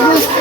Lompat.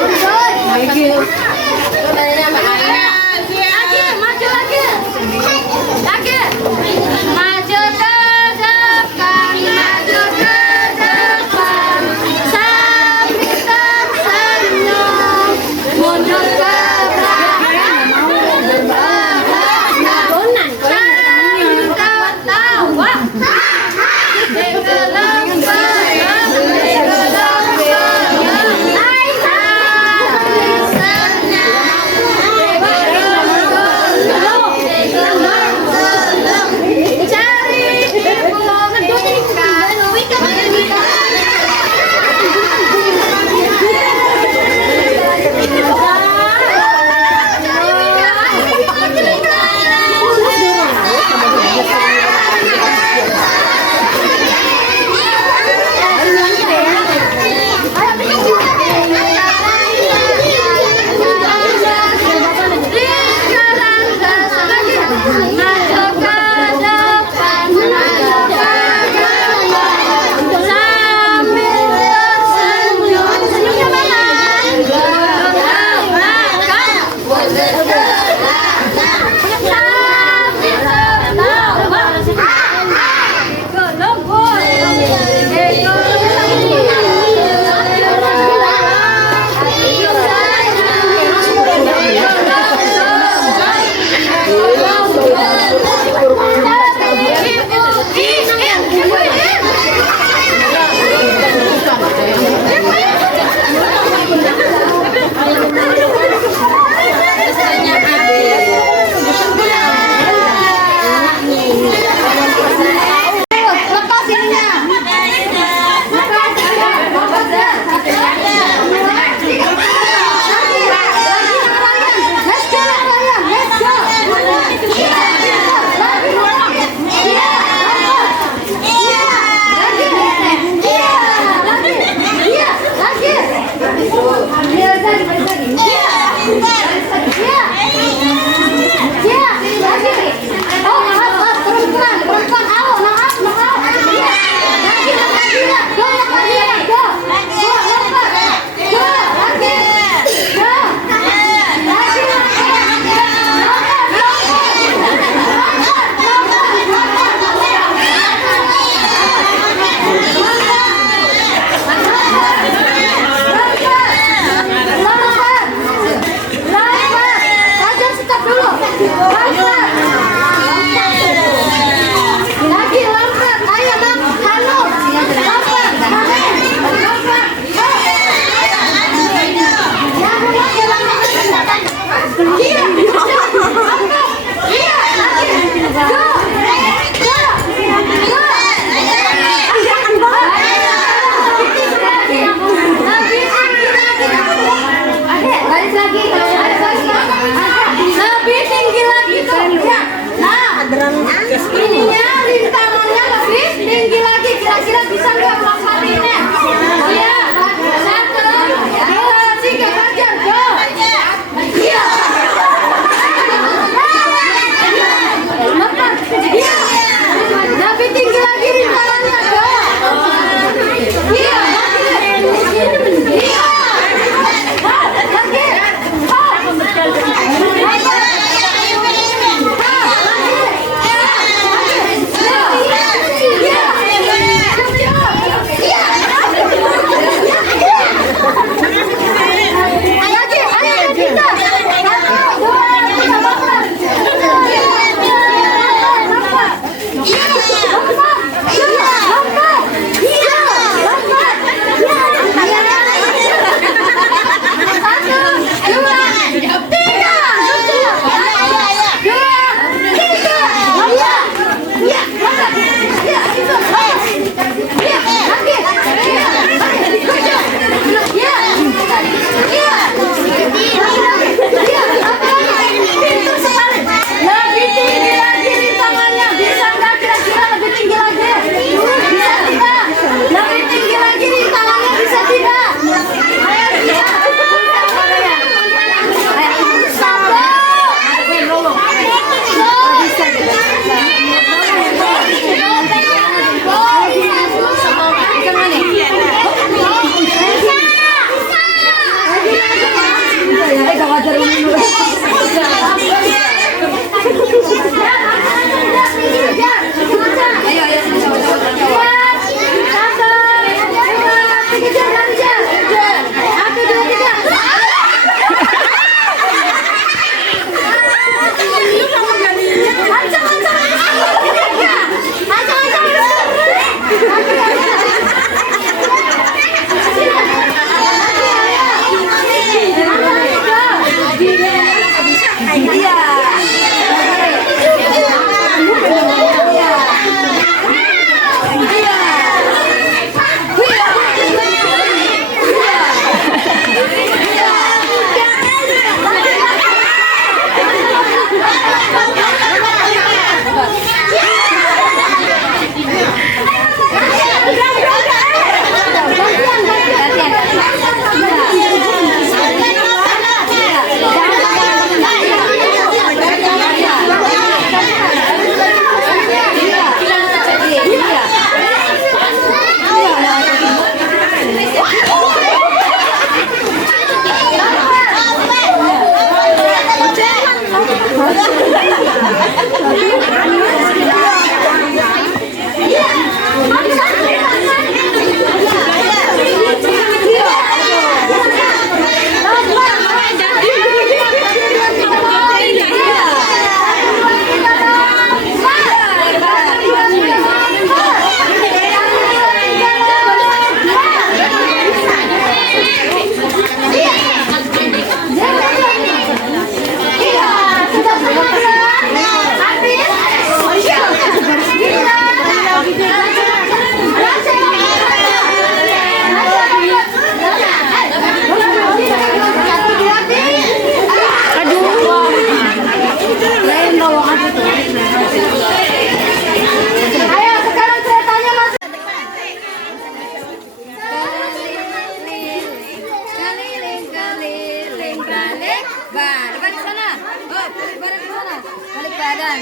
Depan di sana. Oh, balik badan di sana. Balik badan.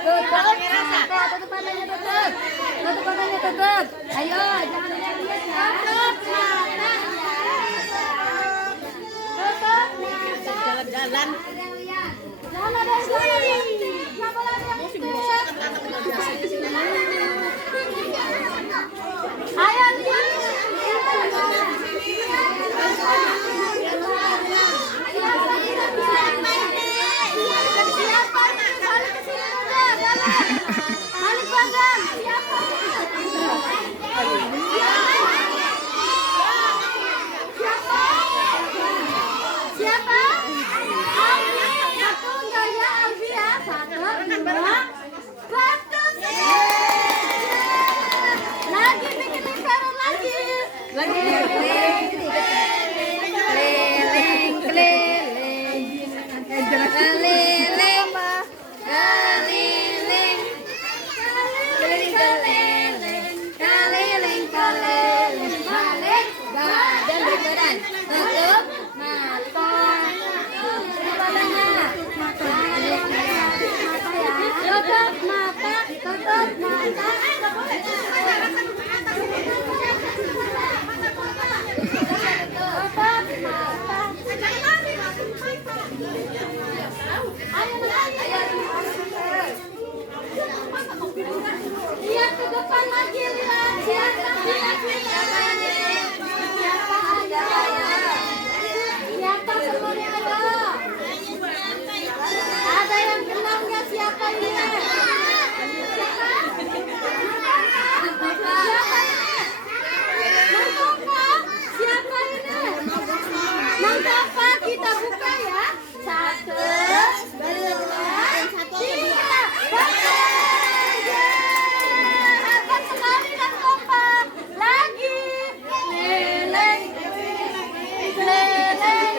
Tutup matanya, tutup. Tutup matanya, tutup. Ayo, jangan lihat-lihat ya. Tutup mata. Jalan-jalan. Jangan ada yang jalan. Kenapa lagi yang ayo lihat. Balik badan. Siapa? Siapa? Alfi. Satu enggak ya Alfi ya? Satu, dua. Bagus. Lagi bikin lingkaran lagi. Lagi keliling, keliling, keliling, keliling, keliling, keliling, keliling, balik badan, balik badan, tutup mata, tutup matanya, mata ya, tutup mata, tutup mata. Lihat ke depan lagi, lihat siapa ini? Siapa ada? Siapa semuanya ada? Ada yang kenal nggak siapa ini? Siapa? Siapa ini? Nangkapa? Siapa ini? Nangkapa? Kita buka ya. Satu, dua, tiga. Hebat sekali Nangkapa. Lagi. Keliling, keliling, keliling.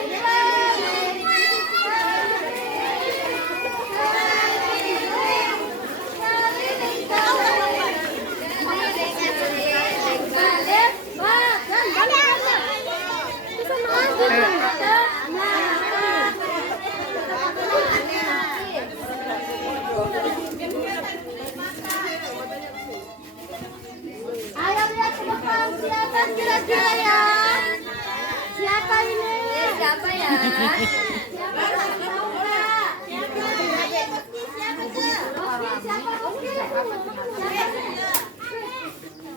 Ayo lihat ke depan siapa kira-kira ya? Siapa ini? Siapa ya? Siapa tahu nggak? Siapa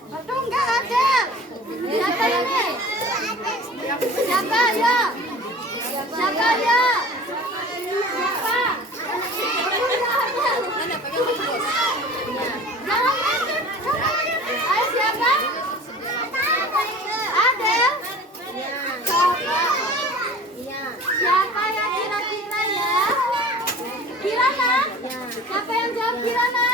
betul nggak ada? Siapa ini? Siapa ya? Siapa ya? Siapa? Ayo siapa? Adel? Siapa yang kira-kira ya? Kirana? Siapa yang jawab Kirana?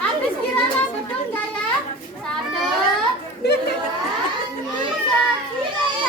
Habis Kirana betul nggak ya? Satu, dua, tiga, Kirana.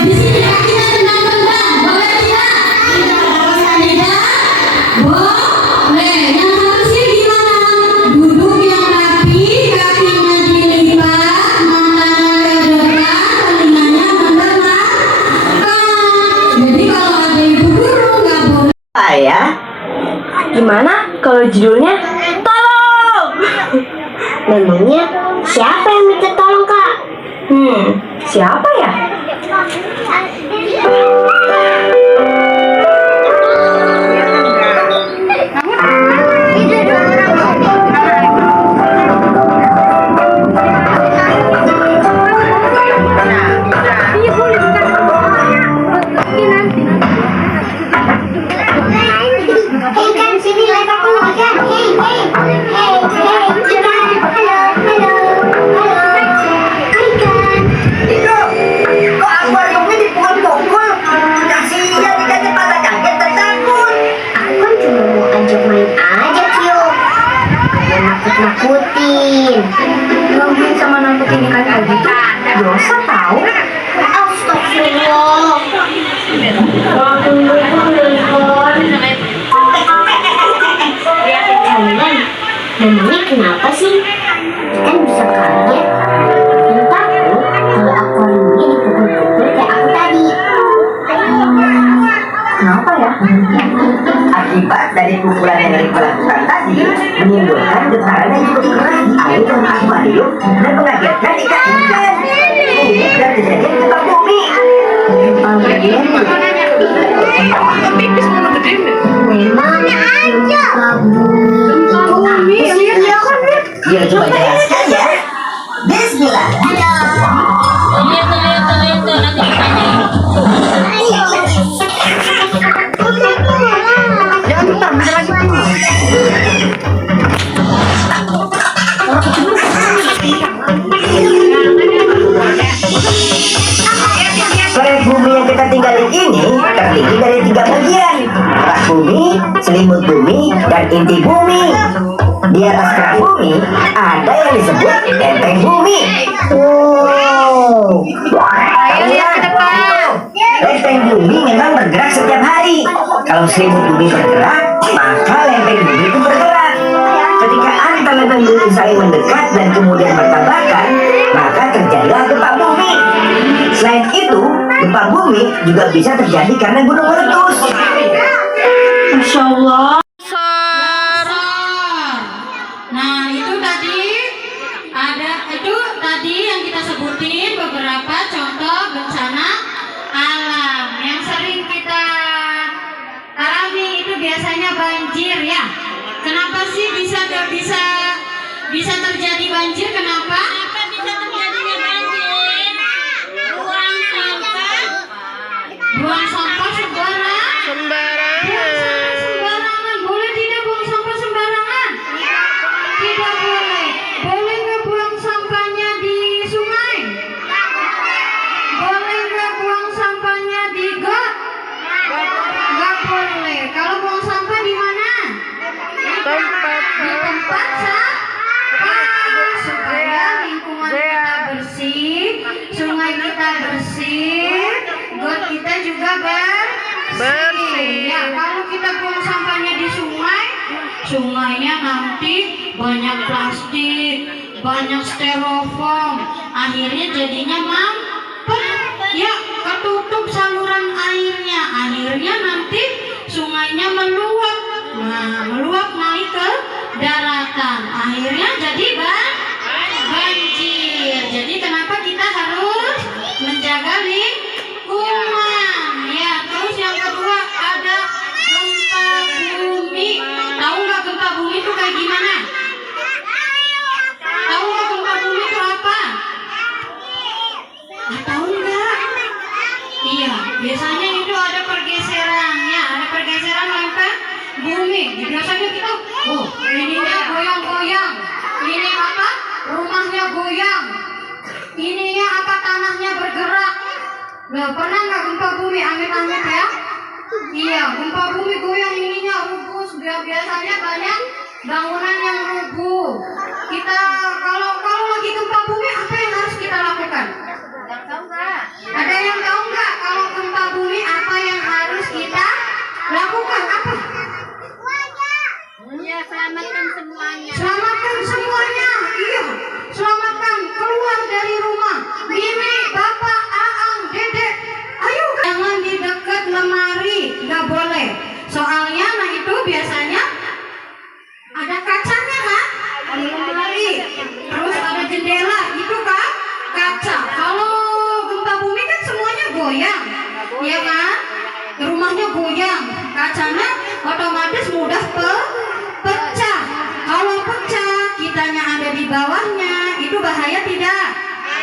Di sini kita tendang-tendang, boleh tidak? Tidak. Boleh. Yang harusnya gimana? Duduk yang rapi, kakinya dilipat, matanya ke depan, telinganya mendekat. Jadi kalau ada ibu guru nggak boleh. Ya, gimana kalau judulnya tolong? Memangnya siapa yang minta tolong, Kak? Siapa ya? Nakutin. Gangguin sama nakutin ikan kayak gitu dosa tahu. Astagfirullah. Kalian memangnya kenapa sih? Kan bisa kaget. Dan takut kalau akuariumnya dipukul-pukul kayak aku tadi. Kenapa ya? Akibat dari pukulan yang dilakukan tadi menimbulkan getaran yang cukup keras di air dalam akuarium dan mengagetkan ikan-ikan. Ini sudah kejadian gempa bumi. Memang gempa bumi itu apa sih? Ya coba jelaskan ya. Bismillah. Planet bumi yang kita tinggali ini terdiri dari 3 bagian: kerak bumi, selimut bumi, dan inti bumi. Di atas kerak bumi ada yang disebut lempeng bumi. Lempeng bumi memang bergerak setiap hari. Kalau selimut bumi bergerak, maka lempeng bumi itu bergerak. Ketika antar lempeng bumi saling mendekat dan kemudian bertabrakan, maka terjadilah gempa bumi. Selain itu, gempa bumi juga bisa terjadi karena gunung meletus. Masya Allah. Nah itu tadi yang kita sebutin beberapa contoh bencana alam yang sering kita alami. Itu biasanya banjir ya. Kenapa sih bisa terjadi banjir? Kenapa? Bisa terjadinya banjir? Buang sampah sembarangan. Boleh tidak buang sampah sembarangan? Tidak boleh. Boleh nggak buang sampahnya di sungai? Boleh nggak buang sampahnya di got? Nggak boleh. Kalau buang sampah di mana? Di tempat sampah, supaya lingkungan kita bersih, sungai kita bersih, got kita juga bersih. Ya, kalau kita buang sampahnya di sungai, sungainya nanti banyak plastik, banyak styrofoam, akhirnya jadinya mampet. Ya, ketutup saluran airnya, akhirnya nanti sungainya meluap. Nah, meluap naik ke daratan, akhirnya jadi banjir. Jadi kenapa kita harus menjaga lingkungan? Ya, terus yang kedua ada gempa bumi. Tahu nggak gempa bumi itu kayak gimana? Tahu nggak gempa bumi itu apa? Tahu nggak? Iya, biasanya itu ada pergeserannya, ada pergeseran lempeng bumi. Biasanya kita, ininya goyang-goyang. Ini apa? Rumahnya goyang. Ininya apa? Tanahnya bergerak. Nah, pernah nggak gempa bumi? Amit-amit ya? Iya, gempa bumi goyang, ininya rubuh. Biasanya banyak bangunan yang rubuh. Kita kalau lagi gempa bumi, apa yang harus kita lakukan? Ada yang tahu nggak? ya kan? Rumahnya goyang, kacanya otomatis mudah pecah. Kalau pecah, kitanya ada di bawahnya, itu bahaya tidak?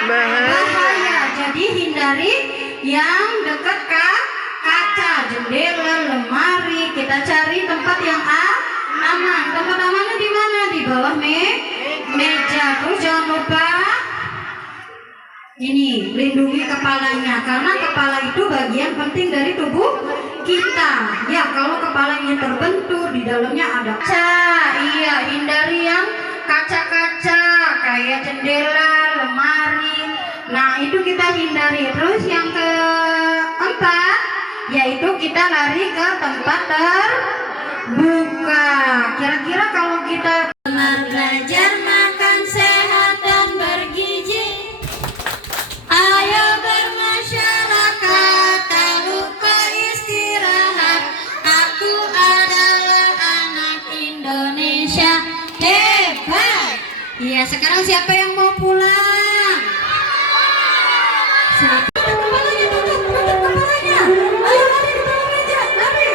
Bahaya. Jadi hindari yang dekat kaca, jendela, lemari. Kita cari tempat yang aman. Tempat amannya di mana? Di bawah meja. Terus jangan lupa ini, lindungi kepalanya, karena kepala itu bagian penting dari tubuh kita. Ya, kalau kepalanya terbentur, di dalamnya ada kaca. Iya, hindari yang kaca-kaca kayak jendela, lemari. Nah, itu kita hindari. Terus yang keempat, yaitu kita lari ke tempat terbuka. Kira-kira kalau kita belajar makan sehat dan bergizi, ayo bermasyarakat, tak lupa istirahat. Aku adalah anak Indonesia hebat. Iya, sekarang siapa yang mau pulang? Siapa? Kepalanya, tutup kepalanya. Ayo lari di bawah meja, lari.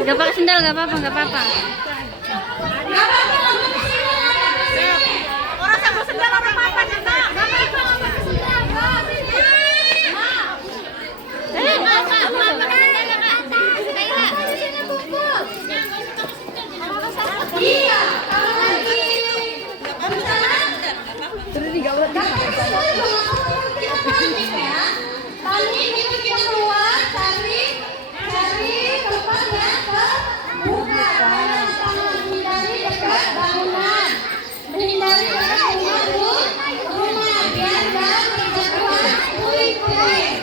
Gak pakai sendal, gak apa-apa, gak apa-apa. Orang sama sendal apa apa ya, Kak? Gak apa-apa, gak pakai sendal, Kak. Iya, kalau lagi Terus digawat. Tadi itu kita keluar cari tempat yang terbuka. Menghindari dekat bangunan, menghindari dekat rumah biar gak terjatuhan puing-puing.